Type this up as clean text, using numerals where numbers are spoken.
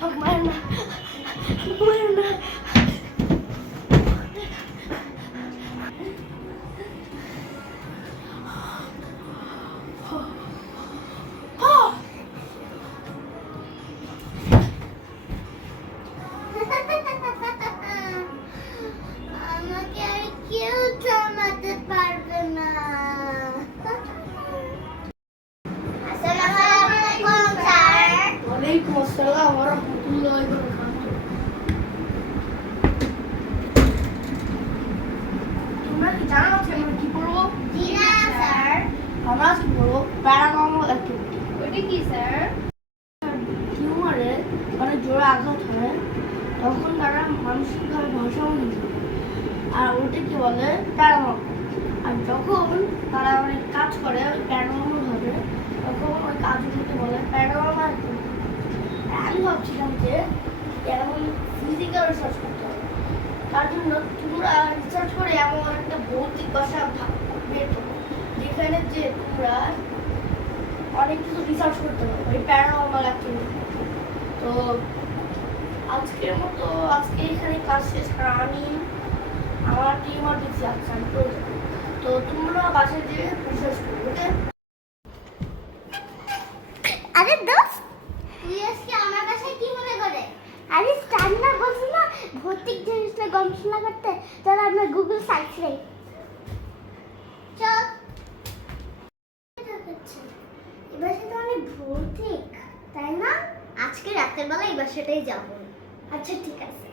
মার না, মার না। আমাকে আর কেউ থামাতে পারবে না। আসসালামু আলাইকুম স্যার। ওয়ালাইকুম আসসালাম ওয়া রাহমাতুল্লাহি ওয়া বারাকাতুহু। তোমরা কি জানো আজকে আমরা কি পড়বো? জি না স্যার। আমরা আজকে পড়বো প্যারানর্মাল অ্যাক্টিভিটি। ওটা কি স্যার? টিউমারে অনেক জোরে আঘাত হয়, তখন তারা মানসিকভাবে ভারসাম্য নিতে পারে, আর ওটা কি বলে প্যারানর্মাল। আর যখন তারা অনেক কাজ করে ওই প্যারানর্মাল ভাবে, তখন ওই কাজগুলোকে বলে প্যারানর্মাল অ্যাক্টিভিটি। আমি ভাবছিলাম যে এমন ফিজিক্যাল রিসার্চ করতে হবে, তার জন্য তোমরা রিসার্চ করে এমন একটা ভৌতিক ভাষা বের করো যেখানে যে তোমরা অনেক কিছু রিসার্চ করতে পারবো এই প্যারানর্মাল অ্যাক্টিভিটি। তো আজকের মতো আজকে এখানে ক্লাস শেষ, কারণ আমি আমার টিউমার দেখছি আজকে আমি করে যাবো। তো তোমরা বাসায় যেয়ে রিসার্চ করবে, ওকে? আরে দোস্ত, তুই আজকে আমার বাসায় কি মনে করে? আরে স্ট্যান্ডার্ড বলছি না ভৌতিক জিনিসটা গবেষণা করতে, চল আমরা গুগল সার্চ করি। চল। এই বাসাটা অনেক ভৌতিক, তাই না? আজকে রাতের বেলা এই বাসাটাই যাবো। আচ্ছা ঠিক আছে।